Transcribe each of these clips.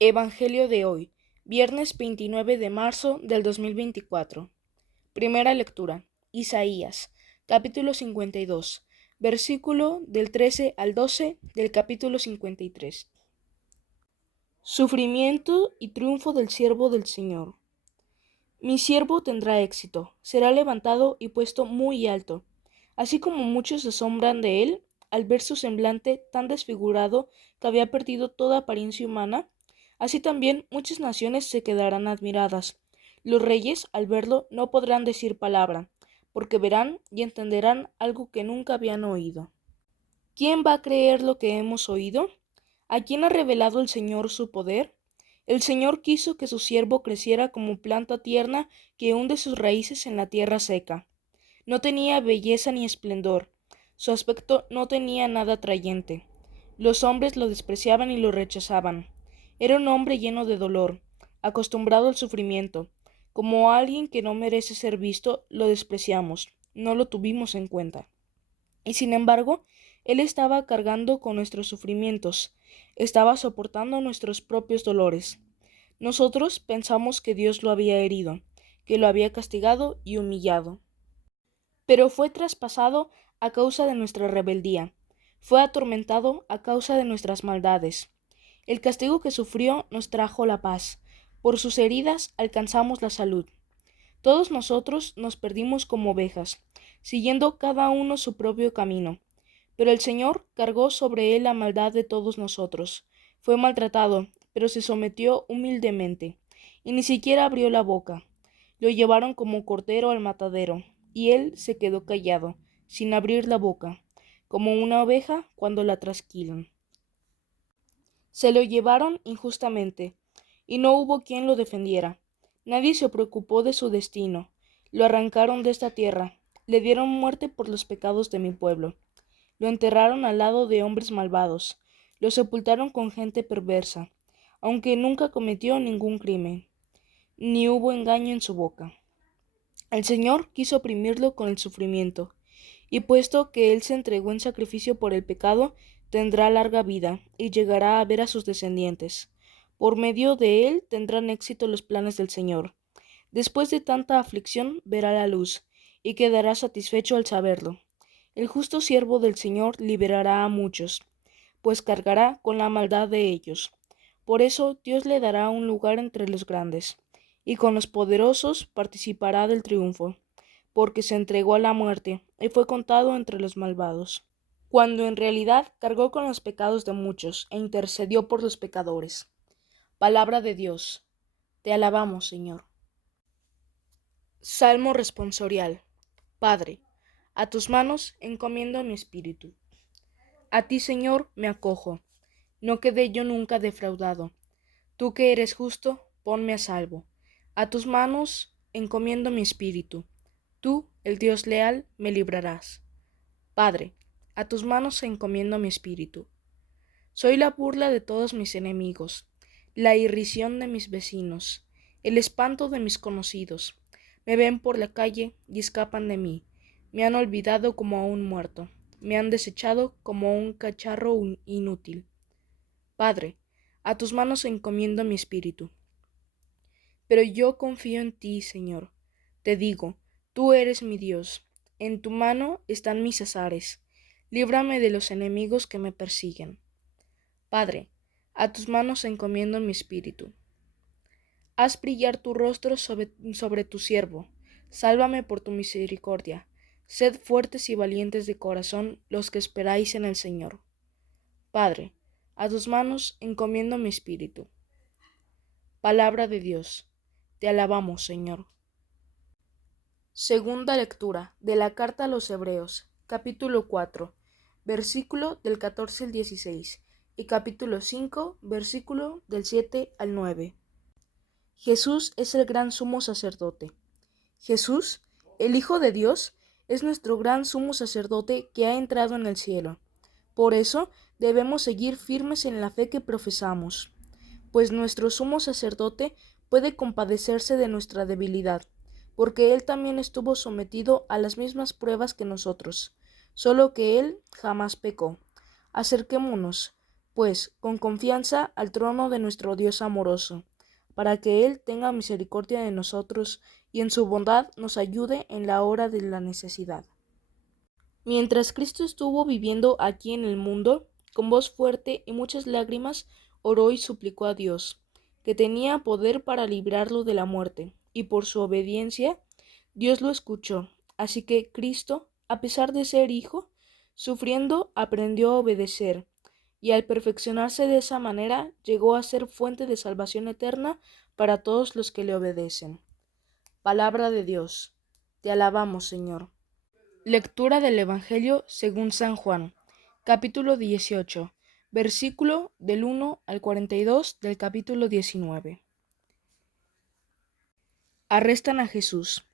Evangelio de hoy, viernes 29 de marzo del 2024. Primera lectura, Isaías, capítulo 52, versículo del 13 al 12 del capítulo 53. Sufrimiento y triunfo del siervo del Señor. Mi siervo tendrá éxito, será levantado y puesto muy alto. Así como muchos se asombran de él al ver su semblante tan desfigurado que había perdido toda apariencia humana, así también muchas naciones se quedarán admiradas. Los reyes, al verlo, no podrán decir palabra, porque verán y entenderán algo que nunca habían oído. ¿Quién va a creer lo que hemos oído? ¿A quién ha revelado el Señor su poder? El Señor quiso que su siervo creciera como planta tierna que hunde sus raíces en la tierra seca. No tenía belleza ni esplendor, su aspecto no tenía nada atrayente. Los hombres lo despreciaban y lo rechazaban. Era un hombre lleno de dolor, acostumbrado al sufrimiento. Como alguien que no merece ser visto, lo despreciamos, no lo tuvimos en cuenta. Y sin embargo, Él estaba cargando con nuestros sufrimientos, estaba soportando nuestros propios dolores. Nosotros pensamos que Dios lo había herido, que lo había castigado y humillado. Pero fue traspasado a causa de nuestra rebeldía, fue atormentado a causa de nuestras maldades. El castigo que sufrió nos trajo la paz, por sus heridas alcanzamos la salud. Todos nosotros nos perdimos como ovejas, siguiendo cada uno su propio camino. Pero el Señor cargó sobre él la maldad de todos nosotros. Fue maltratado, pero se sometió humildemente, y ni siquiera abrió la boca. Lo llevaron como cordero al matadero, y él se quedó callado, sin abrir la boca, como una oveja cuando la trasquilan. Se lo llevaron injustamente, y no hubo quien lo defendiera. Nadie se preocupó de su destino. Lo arrancaron de esta tierra, le dieron muerte por los pecados de mi pueblo. Lo enterraron al lado de hombres malvados, lo sepultaron con gente perversa, aunque nunca cometió ningún crimen, ni hubo engaño en su boca. El Señor quiso oprimirlo con el sufrimiento, y puesto que Él se entregó en sacrificio por el pecado, tendrá larga vida, y llegará a ver a sus descendientes. Por medio de Él tendrán éxito los planes del Señor. Después de tanta aflicción verá la luz, y quedará satisfecho al saberlo. El justo siervo del Señor liberará a muchos, pues cargará con la maldad de ellos. Por eso Dios le dará un lugar entre los grandes, y con los poderosos participará del triunfo, porque se entregó a la muerte y fue contado entre los malvados, cuando en realidad cargó con los pecados de muchos e intercedió por los pecadores. Palabra de Dios. Te alabamos, Señor. Salmo responsorial. Padre, a tus manos encomiendo mi espíritu. A ti, Señor, me acojo. No quedé yo nunca defraudado. Tú que eres justo, ponme a salvo. A tus manos encomiendo mi espíritu. Tú, el Dios leal, me librarás. Padre, a tus manos encomiendo mi espíritu. Soy la burla de todos mis enemigos, la irrisión de mis vecinos, el espanto de mis conocidos. Me ven por la calle y escapan de mí. Me han olvidado como a un muerto. Me han desechado como a un cacharro inútil. Padre, a tus manos encomiendo mi espíritu. Pero yo confío en ti, Señor. Te digo, tú eres mi Dios. En tu mano están mis azares. Líbrame de los enemigos que me persiguen. Padre, a tus manos encomiendo mi espíritu. Haz brillar tu rostro sobre tu siervo. Sálvame por tu misericordia. Sed fuertes y valientes de corazón los que esperáis en el Señor. Padre, a tus manos encomiendo mi espíritu. Palabra de Dios. Te alabamos, Señor. Segunda lectura de la carta a los Hebreos, capítulo 4, versículo del 14 al 16, y capítulo 5, versículo del 7 al 9. Jesús es el gran sumo sacerdote. Jesús, el Hijo de Dios, es nuestro gran sumo sacerdote que ha entrado en el cielo. Por eso debemos seguir firmes en la fe que profesamos, pues nuestro sumo sacerdote puede compadecerse de nuestra debilidad, porque Él también estuvo sometido a las mismas pruebas que nosotros, solo que Él jamás pecó. Acerquémonos, pues, con confianza al trono de nuestro Dios amoroso, para que Él tenga misericordia de nosotros y en su bondad nos ayude en la hora de la necesidad. Mientras Cristo estuvo viviendo aquí en el mundo, con voz fuerte y muchas lágrimas, oró y suplicó a Dios, que tenía poder para librarlo de la muerte, y por su obediencia, Dios lo escuchó. Así que Cristo, a pesar de ser hijo, sufriendo, aprendió a obedecer, y al perfeccionarse de esa manera, llegó a ser fuente de salvación eterna para todos los que le obedecen. Palabra de Dios. Te alabamos, Señor. Lectura del Evangelio según San Juan, capítulo 18, versículo del 1 al 42 del capítulo 19. Arrestan a Jesús.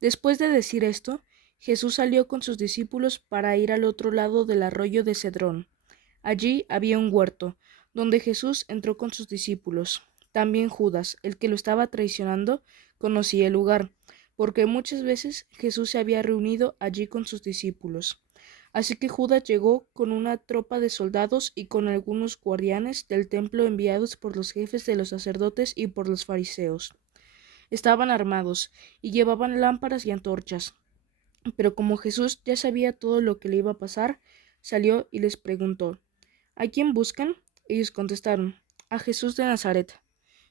Después de decir esto, Jesús salió con sus discípulos para ir al otro lado del arroyo de Cedrón. Allí había un huerto, donde Jesús entró con sus discípulos. También Judas, el que lo estaba traicionando, conocía el lugar, porque muchas veces Jesús se había reunido allí con sus discípulos. Así que Judas llegó con una tropa de soldados y con algunos guardianes del templo enviados por los jefes de los sacerdotes y por los fariseos. Estaban armados y llevaban lámparas y antorchas. Pero como Jesús ya sabía todo lo que le iba a pasar, salió y les preguntó: ¿A quién buscan? Ellos contestaron: a Jesús de Nazaret.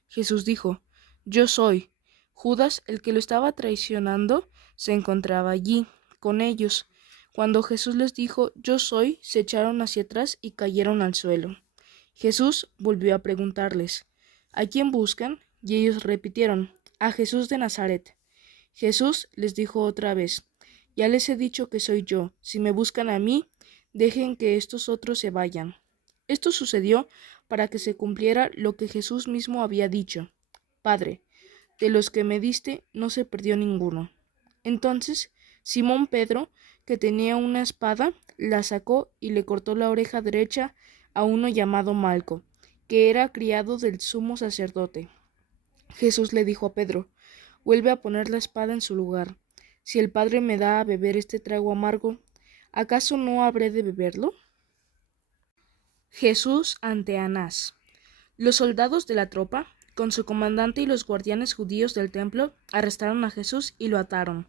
Jesús dijo: Yo soy. Judas, el que lo estaba traicionando, se encontraba allí, con ellos. Cuando Jesús les dijo: Yo soy, se echaron hacia atrás y cayeron al suelo. Jesús volvió a preguntarles: ¿A quién buscan? Y ellos repitieron: a Jesús de Nazaret. Jesús les dijo otra vez: Ya les he dicho que soy yo. Si me buscan a mí, dejen que estos otros se vayan. Esto sucedió para que se cumpliera lo que Jesús mismo había dicho: Padre, de los que me diste no se perdió ninguno. Entonces Simón Pedro, que tenía una espada, la sacó y le cortó la oreja derecha a uno llamado Malco, que era criado del sumo sacerdote. Jesús le dijo a Pedro: Vuelve a poner la espada en su lugar. Si el Padre me da a beber este trago amargo, ¿acaso no habré de beberlo? Jesús ante Anás. Los soldados de la tropa, con su comandante y los guardianes judíos del templo, arrestaron a Jesús y lo ataron.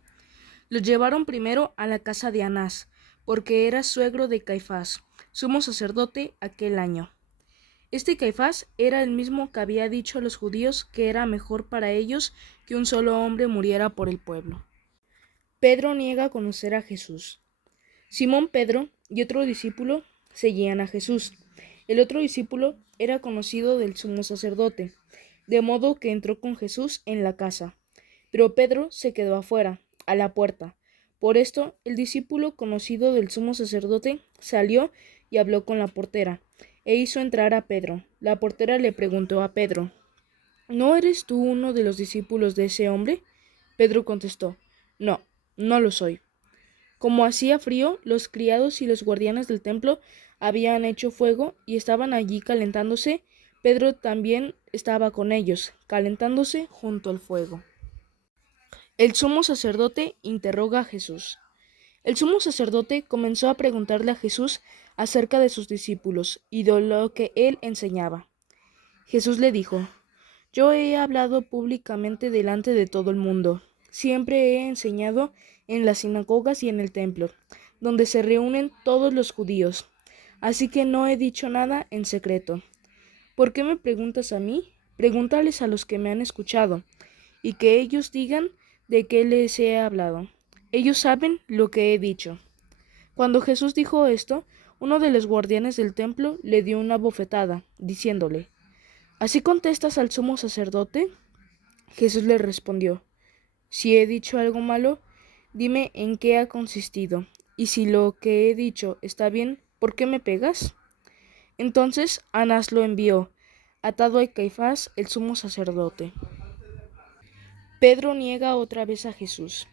Lo llevaron primero a la casa de Anás, porque era suegro de Caifás, sumo sacerdote aquel año. Este Caifás era el mismo que había dicho a los judíos que era mejor para ellos que un solo hombre muriera por el pueblo. Pedro niega conocer a Jesús. Simón Pedro y otro discípulo seguían a Jesús. El otro discípulo era conocido del sumo sacerdote, de modo que entró con Jesús en la casa. Pero Pedro se quedó afuera, a la puerta. Por esto, el discípulo conocido del sumo sacerdote salió y habló con la portera, e hizo entrar a Pedro. La portera le preguntó a Pedro: ¿No eres tú uno de los discípulos de ese hombre? Pedro contestó: No, no lo soy. Como hacía frío, los criados y los guardianes del templo habían hecho fuego y estaban allí calentándose. Pedro también estaba con ellos, calentándose junto al fuego. El sumo sacerdote interroga a Jesús. El sumo sacerdote comenzó a preguntarle a Jesús acerca de sus discípulos y de lo que él enseñaba. Jesús le dijo: Yo he hablado públicamente delante de todo el mundo. Siempre he enseñado en las sinagogas y en el templo, donde se reúnen todos los judíos. Así que no he dicho nada en secreto. ¿Por qué me preguntas a mí? Pregúntales a los que me han escuchado, y que ellos digan de qué les he hablado. Ellos saben lo que he dicho. Cuando Jesús dijo esto, uno de los guardianes del templo le dio una bofetada, diciéndole: ¿Así contestas al sumo sacerdote? Jesús le respondió: Si he dicho algo malo, dime en qué ha consistido, y si lo que he dicho está bien, ¿por qué me pegas? Entonces Anás lo envió, atado a Caifás, el sumo sacerdote. Pedro niega otra vez a Jesús.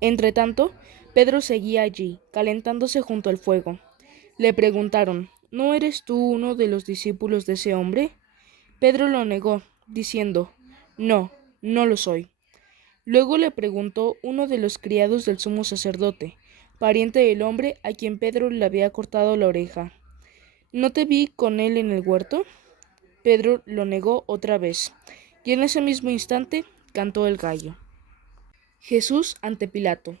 Entretanto, Pedro seguía allí, calentándose junto al fuego. Le preguntaron: ¿No eres tú uno de los discípulos de ese hombre? Pedro lo negó, diciendo: No, no lo soy. Luego le preguntó uno de los criados del sumo sacerdote, pariente del hombre a quien Pedro le había cortado la oreja: ¿No te vi con él en el huerto? Pedro lo negó otra vez, y en ese mismo instante cantó el gallo. Jesús ante Pilato.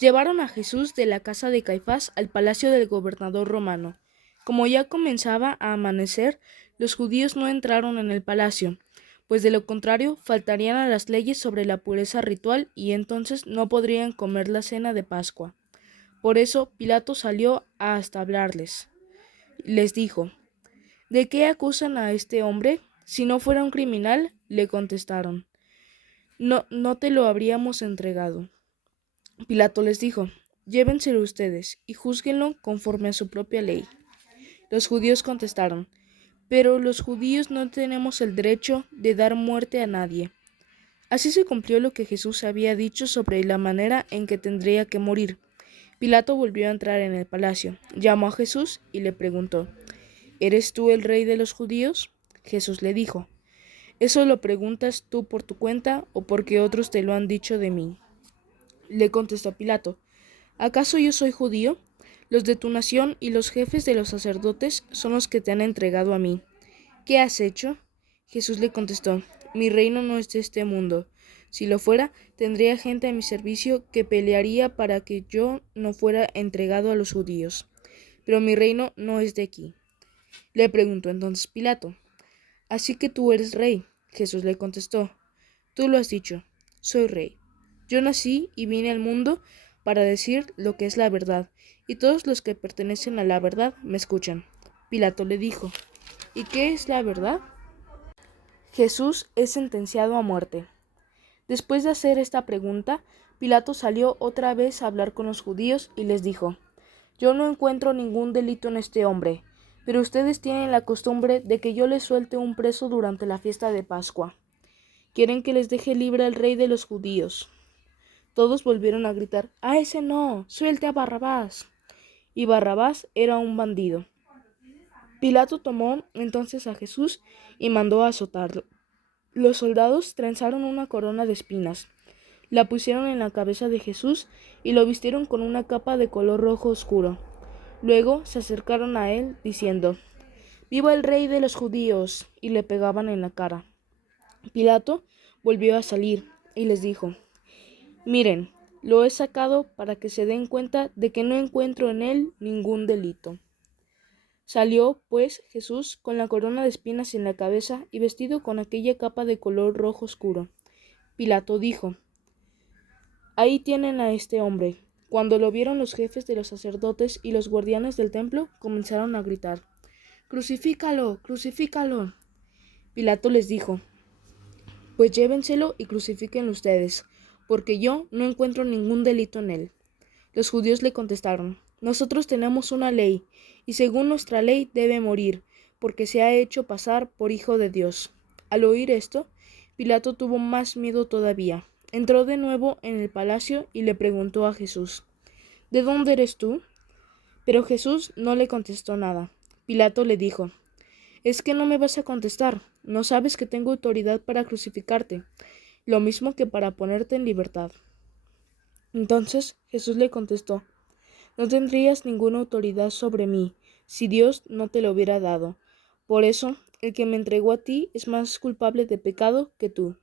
Llevaron a Jesús de la casa de Caifás al palacio del gobernador romano. Como ya comenzaba a amanecer, los judíos no entraron en el palacio, pues de lo contrario faltarían a las leyes sobre la pureza ritual y entonces no podrían comer la cena de Pascua. Por eso Pilato salió hasta hablarles. Les dijo: ¿De qué acusan a este hombre? Si no fuera un criminal, le contestaron, no te lo habríamos entregado. Pilato les dijo: llévenselo ustedes y júzguenlo conforme a su propia ley. Los judíos contestaron: pero los judíos no tenemos el derecho de dar muerte a nadie. Así se cumplió lo que Jesús había dicho sobre la manera en que tendría que morir. Pilato volvió a entrar en el palacio, llamó a Jesús y le preguntó: ¿Eres tú el rey de los judíos? Jesús le dijo: ¿eso lo preguntas tú por tu cuenta o porque otros te lo han dicho de mí? Le contestó Pilato: ¿acaso yo soy judío? Los de tu nación y los jefes de los sacerdotes son los que te han entregado a mí. ¿Qué has hecho? Jesús le contestó: mi reino no es de este mundo. Si lo fuera, tendría gente a mi servicio que pelearía para que yo no fuera entregado a los judíos. Pero mi reino no es de aquí. Le preguntó entonces Pilato: ¿así que tú eres rey? Jesús le contestó: tú lo has dicho, soy rey. Yo nací y vine al mundo para decir lo que es la verdad, y todos los que pertenecen a la verdad me escuchan. Pilato le dijo: ¿y qué es la verdad? Jesús es sentenciado a muerte. Después de hacer esta pregunta, Pilato salió otra vez a hablar con los judíos y les dijo: yo no encuentro ningún delito en este hombre, pero ustedes tienen la costumbre de que yo les suelte un preso durante la fiesta de Pascua. Quieren que les deje libre al rey de los judíos. Todos volvieron a gritar: ¡a ese no! ¡Suelte a Barrabás! Y Barrabás era un bandido. Pilato tomó entonces a Jesús y mandó a azotarlo. Los soldados trenzaron una corona de espinas, la pusieron en la cabeza de Jesús y lo vistieron con una capa de color rojo oscuro. Luego se acercaron a él diciendo: ¡viva el rey de los judíos! Y le pegaban en la cara. Pilato volvió a salir y les dijo: miren, lo he sacado para que se den cuenta de que no encuentro en él ningún delito. Salió, pues, Jesús con la corona de espinas en la cabeza y vestido con aquella capa de color rojo oscuro. Pilato dijo: ahí tienen a este hombre. Cuando lo vieron los jefes de los sacerdotes y los guardianes del templo, comenzaron a gritar: ¡crucifícalo! ¡Crucifícalo! Pilato les dijo: pues llévenselo y crucifíquenlo ustedes, porque yo no encuentro ningún delito en él. Los judíos le contestaron: nosotros tenemos una ley, y según nuestra ley debe morir, porque se ha hecho pasar por hijo de Dios. Al oír esto, Pilato tuvo más miedo todavía. Entró de nuevo en el palacio y le preguntó a Jesús: ¿de dónde eres tú? Pero Jesús no le contestó nada. Pilato le dijo: ¿es que no me vas a contestar? ¿No sabes que tengo autoridad para crucificarte, lo mismo que para ponerte en libertad? Entonces Jesús le contestó: no tendrías ninguna autoridad sobre mí si Dios no te lo hubiera dado. Por eso, el que me entregó a ti es más culpable de pecado que tú.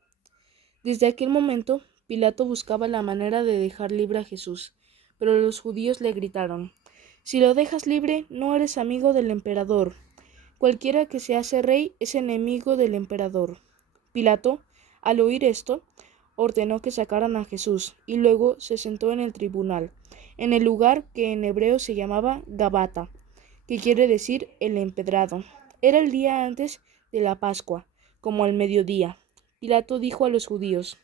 Desde aquel momento, Pilato buscaba la manera de dejar libre a Jesús, pero los judíos le gritaron: si lo dejas libre, no eres amigo del emperador. Cualquiera que se hace rey es enemigo del emperador. Pilato, al oír esto, ordenó que sacaran a Jesús y luego se sentó en el tribunal, en el lugar que en hebreo se llamaba Gabata, que quiere decir el empedrado. Era el día antes de la Pascua, como al mediodía. Pilato dijo a los judíos: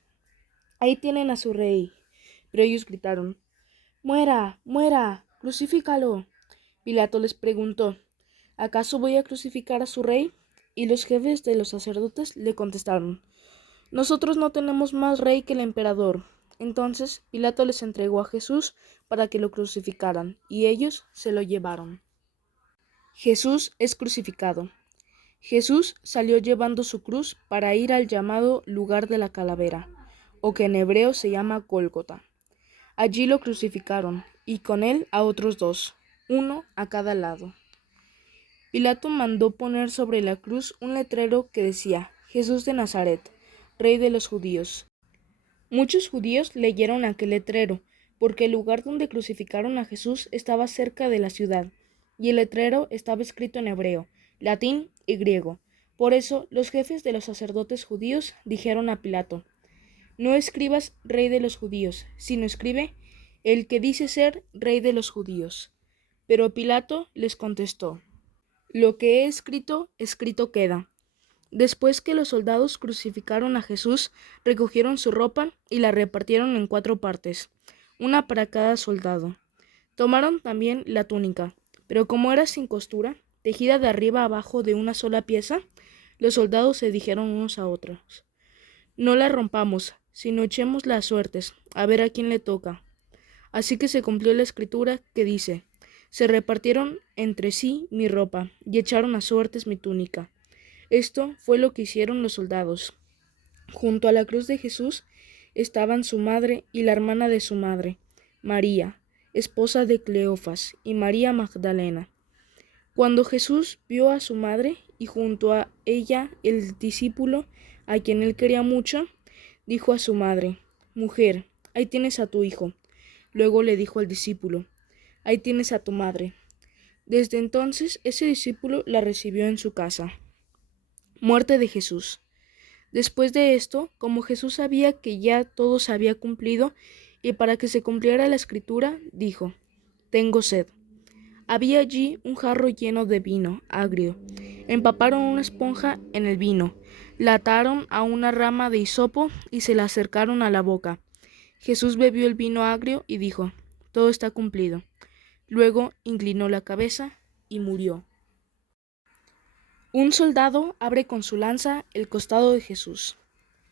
ahí tienen a su rey. Pero ellos gritaron: ¡muera, muera! ¡Crucifícalo! Pilato les preguntó: ¿acaso voy a crucificar a su rey? Y los jefes de los sacerdotes le contestaron: nosotros no tenemos más rey que el emperador. Entonces Pilato les entregó a Jesús para que lo crucificaran, y ellos se lo llevaron. Jesús es crucificado. Jesús salió llevando su cruz para ir al llamado lugar de la calavera, o que en hebreo se llama Gólgota. Allí lo crucificaron, y con él a otros dos, uno a cada lado. Pilato mandó poner sobre la cruz un letrero que decía: Jesús de Nazaret, Rey de los judíos. Muchos judíos leyeron aquel letrero, porque el lugar donde crucificaron a Jesús estaba cerca de la ciudad, y el letrero estaba escrito en hebreo, latín y griego. Por eso los jefes de los sacerdotes judíos dijeron a Pilato: No escribas Rey de los judíos, sino escribe el que dice ser Rey de los judíos. Pero Pilato les contestó: Lo que he escrito, escrito queda. Después que los soldados crucificaron a Jesús, recogieron su ropa y la repartieron en 4 partes, una para cada soldado. Tomaron también la túnica, pero como era sin costura, tejida de arriba a abajo de una sola pieza, los soldados se dijeron unos a otros: No la rompamos, sino echémosla a suertes, a ver a quién le toca. Así que se cumplió la escritura que dice: Se repartieron entre sí mi ropa, y echaron a suertes mi túnica. Esto fue lo que hicieron los soldados. Junto a la cruz de Jesús estaban su madre y la hermana de su madre, María, esposa de Cleofas, y María Magdalena. Cuando Jesús vio a su madre y junto a ella el discípulo a quien él quería mucho, dijo a su madre: Mujer, ahí tienes a tu hijo. Luego le dijo al discípulo: Ahí tienes a tu madre. Desde entonces ese discípulo la recibió en su casa. Muerte de Jesús. Después de esto, como Jesús sabía que ya todo se había cumplido, y para que se cumpliera la escritura, dijo: Tengo sed. Había allí un jarro lleno de vino agrio. Empaparon una esponja en el vino, la ataron a una rama de hisopo y se la acercaron a la boca. Jesús bebió el vino agrio y dijo: Todo está cumplido. Luego inclinó la cabeza y murió. Un soldado abre con su lanza el costado de Jesús.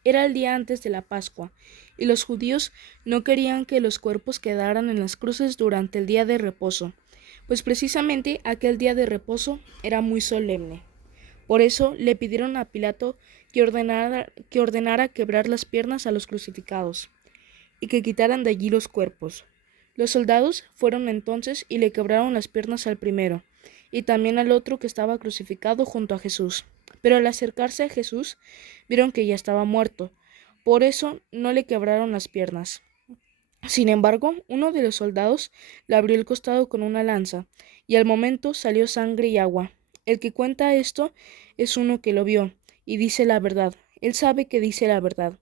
Era el día antes de la Pascua, y los judíos no querían que los cuerpos quedaran en las cruces durante el día de reposo, pues precisamente aquel día de reposo era muy solemne. Por eso le pidieron a Pilato que ordenara quebrar las piernas a los crucificados, y que quitaran de allí los cuerpos. Los soldados fueron entonces y le quebraron las piernas al primero, y también al otro que estaba crucificado junto a Jesús. Pero al acercarse a Jesús, vieron que ya estaba muerto. Por eso no le quebraron las piernas. Sin embargo, uno de los soldados le abrió el costado con una lanza, y al momento salió sangre y agua. El que cuenta esto es uno que lo vio, y dice la verdad. Él sabe que dice la verdad,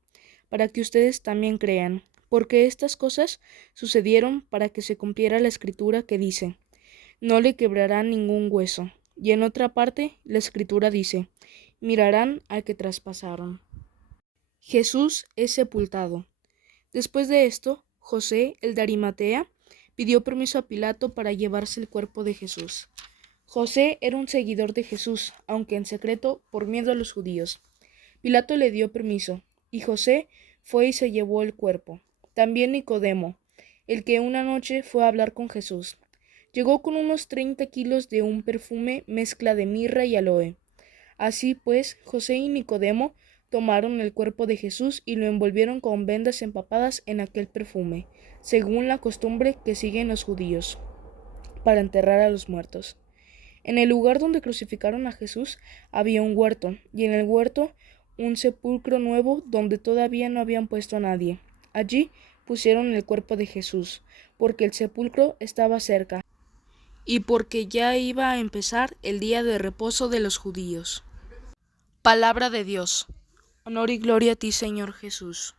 para que ustedes también crean, porque estas cosas sucedieron para que se cumpliera la escritura que dice: No le quebrarán ningún hueso. Y en otra parte, la escritura dice: Mirarán al que traspasaron. Jesús es sepultado. Después de esto, José, el de Arimatea, pidió permiso a Pilato para llevarse el cuerpo de Jesús. José era un seguidor de Jesús, aunque en secreto por miedo a los judíos. Pilato le dio permiso, y José fue y se llevó el cuerpo. También Nicodemo, el que una noche fue a hablar con Jesús, llegó con unos 30 kilos de un perfume mezcla de mirra y aloe. Así pues, José y Nicodemo tomaron el cuerpo de Jesús y lo envolvieron con vendas empapadas en aquel perfume, según la costumbre que siguen los judíos, para enterrar a los muertos. En el lugar donde crucificaron a Jesús había un huerto, y en el huerto un sepulcro nuevo donde todavía no habían puesto a nadie. Allí pusieron el cuerpo de Jesús, porque el sepulcro estaba cerca, y porque ya iba a empezar el día de reposo de los judíos. Palabra de Dios. Honor y gloria a ti, Señor Jesús.